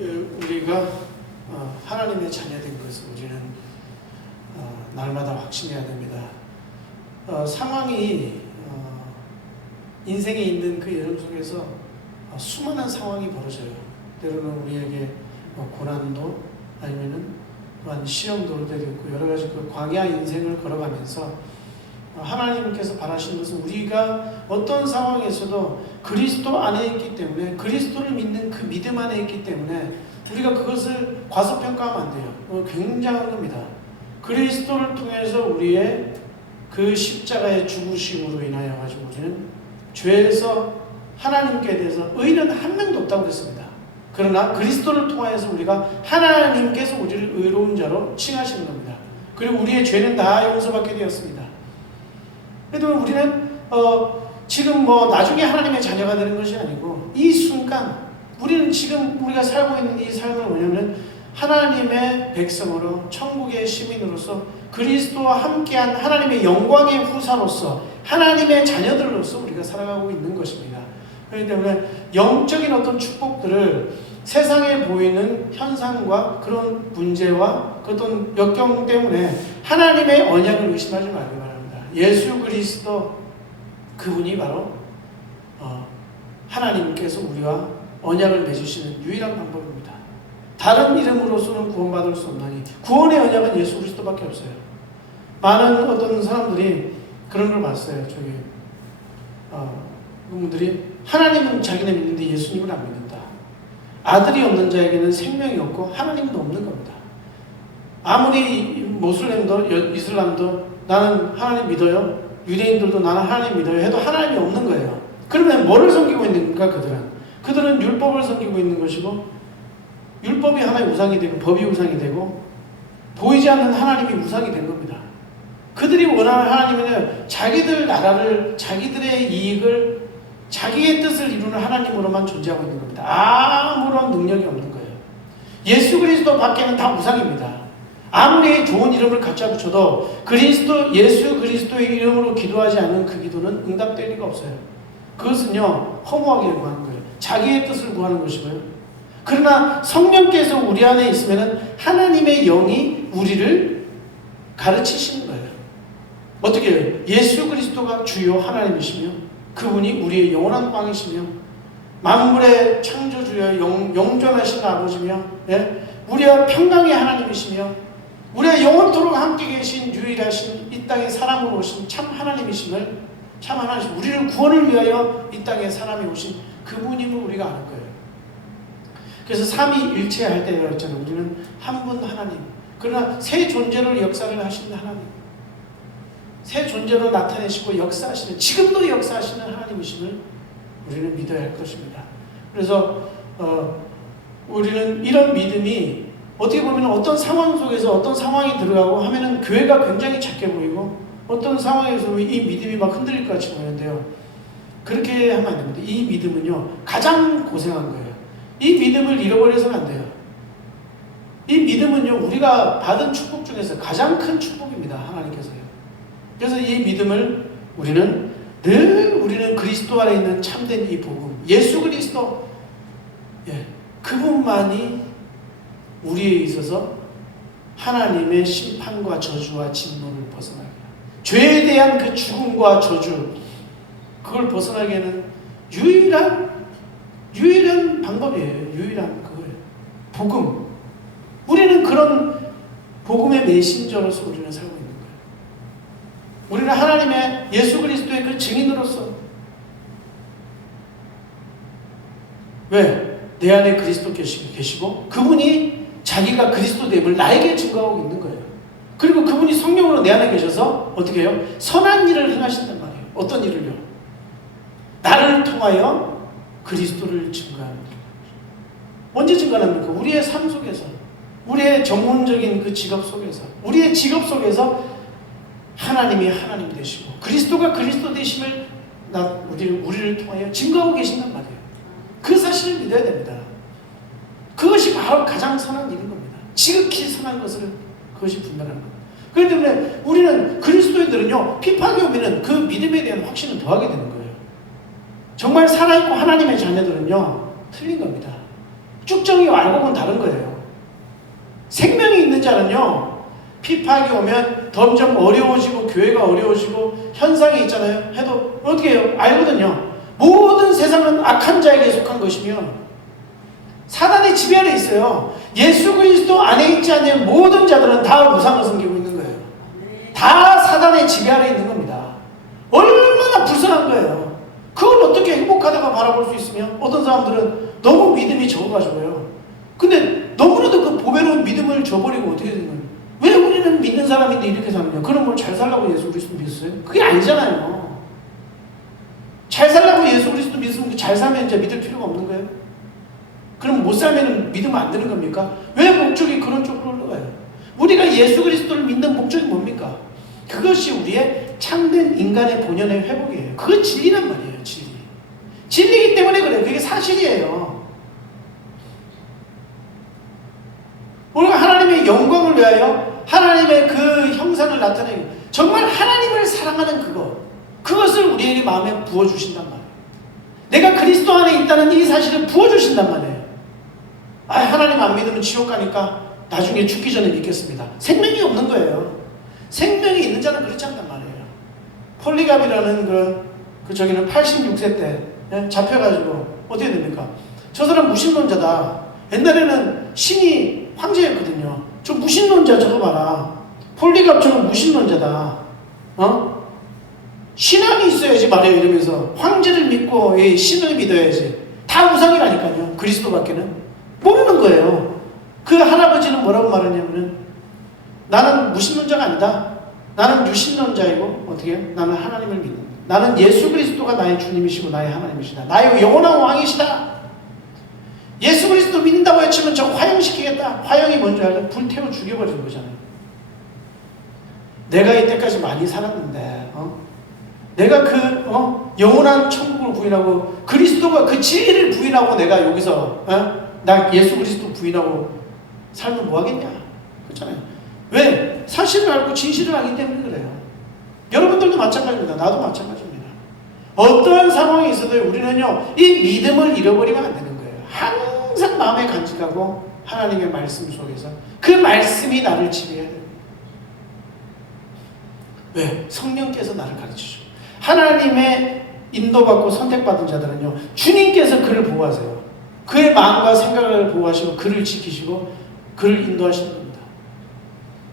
우리가 하나님의 자녀된 것을 우리는 날마다 확신해야 됩니다. 상황이 인생에 있는 그 여름 속에서 수많은 상황이 벌어져요. 때로는 우리에게 고난도 아니면은 또한 시험도 올 때도 있고 여러 가지 그 광야 인생을 걸어가면서 하나님께서 바라시는 것은 우리가 어떤 상황에서도 그리스도 안에 있기 때문에 그리스도를 믿는 그 믿음 안에 있기 때문에 우리가 그것을 과소평가하면 안 돼요. 굉장한 겁니다. 그리스도를 통해서 우리의 그 십자가의 죽으심으로 인하여 가지고 우리는 죄에서 하나님께 대해서 의는 한 명도 없다고 그랬습니다. 그러나 그리스도를 통하여서 우리가 하나님께서 우리를 의로운 자로 칭하시는 겁니다. 그리고 우리의 죄는 다 용서받게 되었습니다. 그래도 우리는 지금 나중에 하나님의 자녀가 되는 것이 아니고 이 순간 우리는 지금 우리가 살고 있는 이 삶을 뭐냐면 하나님의 백성으로 천국의 시민으로서 그리스도와 함께한 하나님의 영광의 후사로서 하나님의 자녀들로서 우리가 살아가고 있는 것입니다. 그렇기 때문에 영적인 어떤 축복들을 세상에 보이는 현상과 그런 문제와 그 어떤 역경 때문에 하나님의 언약을 의심하지 말기 바랍니다. 예수 그리스도 그분이 바로 하나님께서 우리와 언약을 맺으시는 유일한 방법입니다. 다른 이름으로서는 구원받을 수 없나니 구원의 언약은 예수 그리스도밖에 없어요. 많은 어떤 사람들이 그런 걸 봤어요. 그분들이 하나님은 자기네 믿는데 예수님을 안 믿는다. 아들이 없는 자에게는 생명이 없고 하나님도 없는 겁니다. 아무리 모슬렘도 이슬람도 나는 하나님 믿어요. 유대인들도 나는 하나님 믿어요 해도 하나님이 없는 거예요. 그러면 뭐를 섬기고 있는가 그들은 율법을 섬기고 있는 것이고 율법이 하나의 우상이 되고 법이 우상이 되고 보이지 않는 하나님이 우상이 된 겁니다. 그들이 원하는 하나님은 자기들 나라를 자기들의 이익을 자기의 뜻을 이루는 하나님으로만 존재하고 있는 겁니다. 아무런 능력이 없는 거예요. 예수 그리스도 밖에는 다 우상입니다. 아무리 좋은 이름을 갖다 붙여도 예수 그리스도의 이름으로 기도하지 않는 그 기도는 응답될 리가 없어요. 그것은요 허무하게 구하는 거예요. 자기의 뜻을 구하는 것이고요. 그러나 성령께서 우리 안에 있으면 하나님의 영이 우리를 가르치시는 거예요. 어떻게 해요? 예수 그리스도가 주요 하나님이시며 그분이 우리의 영원한 왕이시며 만물의 창조주여 영존하신 아버지며 우리와 평강의 하나님이시며 우리와 영원토록 함께 계신 유일하신 이 땅에 사람으로 오신 참 하나님이심을 우리를 구원을 위하여 이 땅에 사람이 오신 그분임을 우리가 아는 거예요. 그래서 삼위일체 할 때 그랬잖아요. 우리는 한 분 하나님. 그러나 새 존재로 역사를 하시는 하나님. 새 존재로 나타내시고 역사하시는 지금도 역사하시는 하나님이심을 우리는 믿어야 할 것입니다. 그래서 우리는 이런 믿음이 어떻게 보면 어떤 상황 속에서 어떤 상황이 들어가고 하면은 교회가 굉장히 작게 보이고 어떤 상황에서 이 믿음이 막 흔들릴 것 같이 보이는데요. 그렇게 하면 안 됩니다. 이 믿음은요 가장 고생한 거예요. 이 믿음을 잃어버려서는 안 돼요. 이 믿음은요 우리가 받은 축복 중에서 가장 큰 축복입니다. 하나님께서요. 그래서 이 믿음을 우리는 그리스도 안에 있는 참된 이 복음 예수 그리스도 그분만이 우리에 있어서 하나님의 심판과 저주와 진노를 벗어나게 죄에 대한 그 죽음과 저주 그걸 벗어나게 하는 유일한 방법이에요. 유일한 그거예요. 복음. 우리는 그런 복음의 메신저로서 우리는 살고 있는 거예요. 우리는 하나님의 예수 그리스도의 그 증인으로서 왜? 내 안에 그리스도 계시고 그분이 자기가 그리스도 됨을 나에게 증거하고 있는 거예요. 그리고 그분이 성령으로 내 안에 계셔서 어떻게 해요? 선한 일을 행하신단 말이에요. 어떤 일을요? 나를 통하여 그리스도를 증거합니다. 언제 증거합니까? 우리의 삶 속에서 우리의 전문적인 그 직업 속에서 우리의 직업 속에서 하나님이 하나님 되시고 그리스도가 그리스도 되심을 우리를 통하여 증거하고 계신단 말이에요. 그 사실을 믿어야 됩니다. 그것이 바로 가장 선한 일인 겁니다. 지극히 선한 것을 그것이 분명한 겁니다. 그렇기 때문에 우리는 그리스도인들은요 핍박이 오면 그 믿음에 대한 확신을 더하게 되는 거예요. 정말 살아있고 하나님의 자녀들은요 틀린 겁니다. 쭉정이 알고 보면 다른 거예요. 생명이 있는 자는요, 핍박이 오면 점점 어려워지고 교회가 어려워지고 현상이 있잖아요. 해도 어떻게 해요? 알거든요. 모든 세상은 악한 자에게 속한 것이며 사단의 지배 아래 있어요. 예수 그리스도 안에 있지 않는 모든 자들은 다 우상을 섬기고 있는 거예요. 다 사단의 지배 아래 있는 겁니다. 얼마나 불쌍한 거예요. 그걸 어떻게 행복하다고 바라볼 수 있으며 어떤 사람들은 너무 믿음이 적어가지고요. 근데 너무나도 그 보배로운 믿음을 저버리고 어떻게 된 거예요? 왜 우리는 믿는 사람인데 이렇게 사느냐? 그럼 뭘 잘 살라고 예수 그리스도 믿었어요? 그게 아니잖아요. 잘 살라고 예수 그리스도 믿으면 잘 살면 이제 믿을 필요가 없는 거예요? 그럼 못 살면 믿으면 안 되는 겁니까? 왜 목적이 그런 쪽으로 흘러가요? 우리가 예수 그리스도를 믿는 목적이 뭡니까? 그것이 우리의 참된 인간의 본연의 회복이에요. 그건 진리란 말이에요. 진리. 진리이기 때문에 그래요. 그게 사실이에요. 우리가 하나님의 영광을 위하여 하나님의 그 형상을 나타내고 정말 하나님을 사랑하는 그것을 우리에게 마음에 부어주신단 말이에요. 내가 그리스도 안에 있다는 이 사실을 부어주신단 말이에요. 하나님 안 믿으면 지옥 가니까 나중에 죽기 전에 믿겠습니다. 생명이 없는 거예요. 생명이 있는 자는 그렇지 않단 말이에요. 폴리갑이라는 저기는 86세 때 잡혀가지고 어떻게 됩니까? 저 사람 무신론자다. 옛날에는 신이 황제였거든요. 저 무신론자 저거 봐라. 폴리갑 저거 무신론자다. 신앙이 있어야지 말이에요. 이러면서 황제를 믿고 신을 믿어야지. 다 우상이라니까요. 그리스도밖에는 모르는 거예요. 그 할아버지는 뭐라고 말하냐면은 나는 무신론자가 아니다. 나는 유신론자이고 어떻게? 나는 하나님을 믿는다. 나는 예수 그리스도가 나의 주님이시고 나의 하나님이시다. 나의 영원한 왕이시다. 예수 그리스도 믿는다고 해치면 저 화형시키겠다. 화형이 뭔지 알아요? 불태워 죽여버리는 거잖아요. 내가 이때까지 많이 살았는데 내가 영원한 천국을 부인하고 그리스도가 그 진리를 부인하고 내가 여기서 나 예수 그리스도 부인하고 살면 뭐 하겠냐? 그렇잖아요. 왜? 사실을 알고 진실을 알기 때문에 그래요. 여러분들도 마찬가지입니다. 나도 마찬가지입니다. 어떠한 상황이 있어도 우리는요, 이 믿음을 잃어버리면 안 되는 거예요. 항상 마음에 간직하고 하나님의 말씀 속에서 그 말씀이 나를 지배해야 됩니다. 왜? 성령께서 나를 가르치죠. 하나님의 인도받고 선택받은 자들은요, 주님께서 그를 보호하세요. 그의 마음과 생각을 보호하시고 그를 지키시고 그를 인도하시는 거예요.